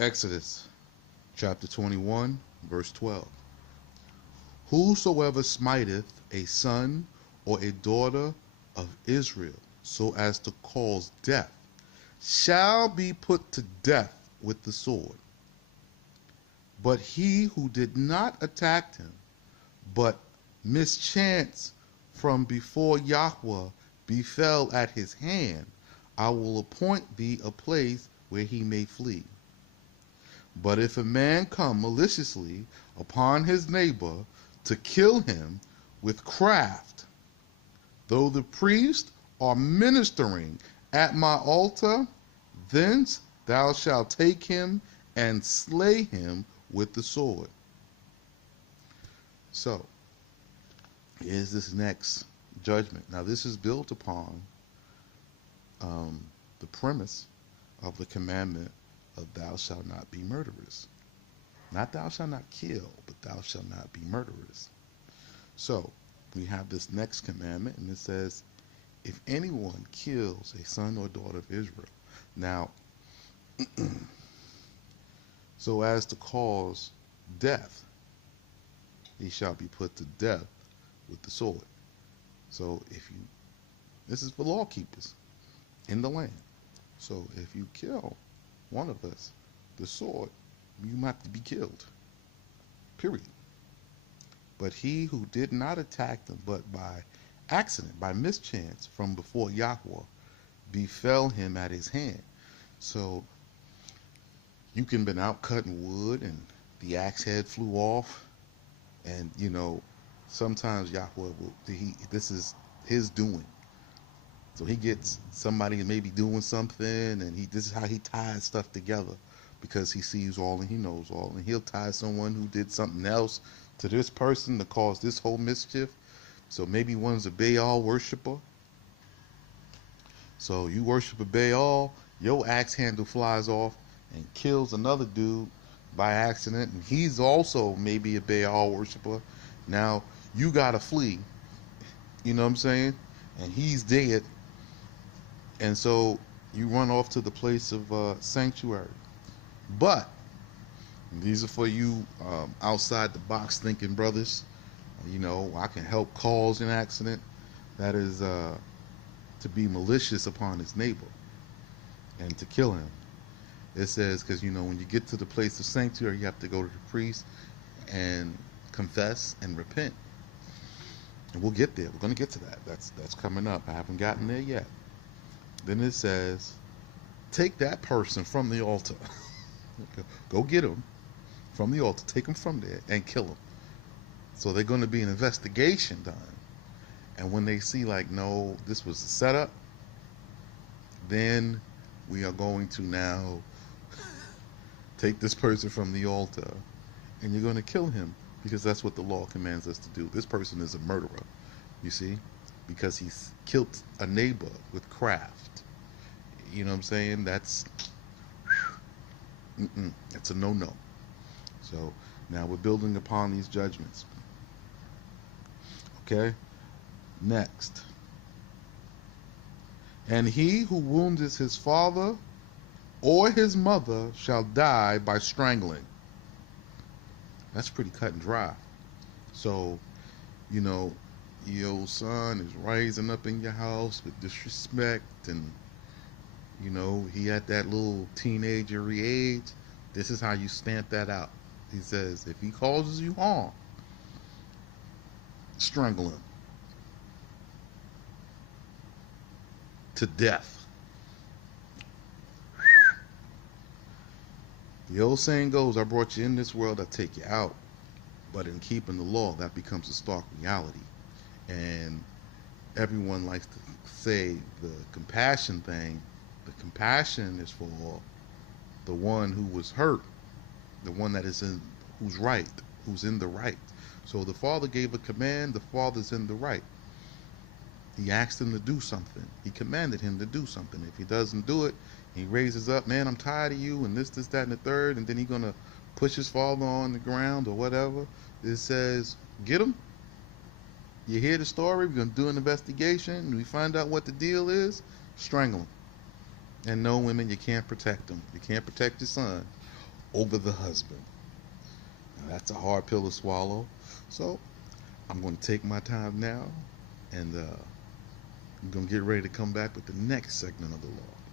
Exodus chapter 21, verse 12. Whosoever smiteth a son or a daughter of Israel so as to cause death shall be put to death with the sword. But he who did not attack him, but mischance from before Yahweh befell at his hand, I will appoint thee a place where he may flee. But if a man come maliciously upon his neighbor to kill him with craft, though the priests are ministering at my altar, thence thou shalt take him and slay him with the sword. So, here's this next judgment. Now, this is built upon the premise of the commandment of thou shalt not be murderers. Not thou shalt not kill, but thou shalt not be murderers. So, we have this next commandment, and it says, if anyone kills a son or daughter of Israel. Now, so as to cause death, he shall be put to death with the sword. So this is for law keepers in the land. So if you kill one of us, the sword, you have to be killed. Period. But he who did not attack them, but by accident, by mischance, from before Yahweh, befell him at his hand. So you can been out cutting wood and the axe head flew off, and sometimes Yahweh will, this is his doing. So he gets somebody maybe doing something, and this is how he ties stuff together, because he sees all and he knows all, and he'll tie someone who did something else to this person to cause this whole mischief. So maybe one's a Baal worshiper. So you worship a Baal, your axe handle flies off and kills another dude by accident, and he's also maybe a Baal worshiper. Now you gotta flee, you know what I'm saying? And he's dead, and so you run off to the place of sanctuary. But these are for you outside the box thinking brothers. I can help cause an accident. That is to be malicious upon his neighbor and to kill him. It says, because when you get to the place of sanctuary, you have to go to the priest and confess and repent. And we'll get there. We're going to get to that. That's coming up. I haven't gotten there yet. Then it says, take that person from the altar. Go get him from the altar. Take him from there and kill him. So they're going to be an investigation done. And when they see, no, this was a setup, then we are going to now take this person from the altar, and you're going to kill him, because that's what the law commands us to do. This person is a murderer, you see, because he's killed a neighbor with craft. You know what I'm saying? That's a no-no. So now we're building upon these judgments. Okay? Next. And he who wounded his father or his mother shall die by strangling. That's pretty cut and dry. So, your son is rising up in your house with disrespect, and, he at that little teenagery age. This is how you stamp that out. He says, if he causes you harm, strangle him to death. The old saying goes, I brought you in this world, I take you out. But in keeping the law, that becomes a stark reality. And everyone likes to say the compassion thing. The compassion is for the one who was hurt, the one that is who's right, who's in the right. So the father gave a command, the father's in the right. He asked him to do something. He commanded him to do something. If he doesn't do it, he raises up, man, I'm tired of you, and this, that, and the third, and then he's going to push his father on the ground or whatever. It says, get him. You hear the story, we're going to do an investigation, and we find out what the deal is, strangle him. And no, women, you can't protect him. You can't protect your son. over the husband. Now, that's a hard pill to swallow. So I'm going to take my time now, and I'm going to get ready to come back with the next segment of the law.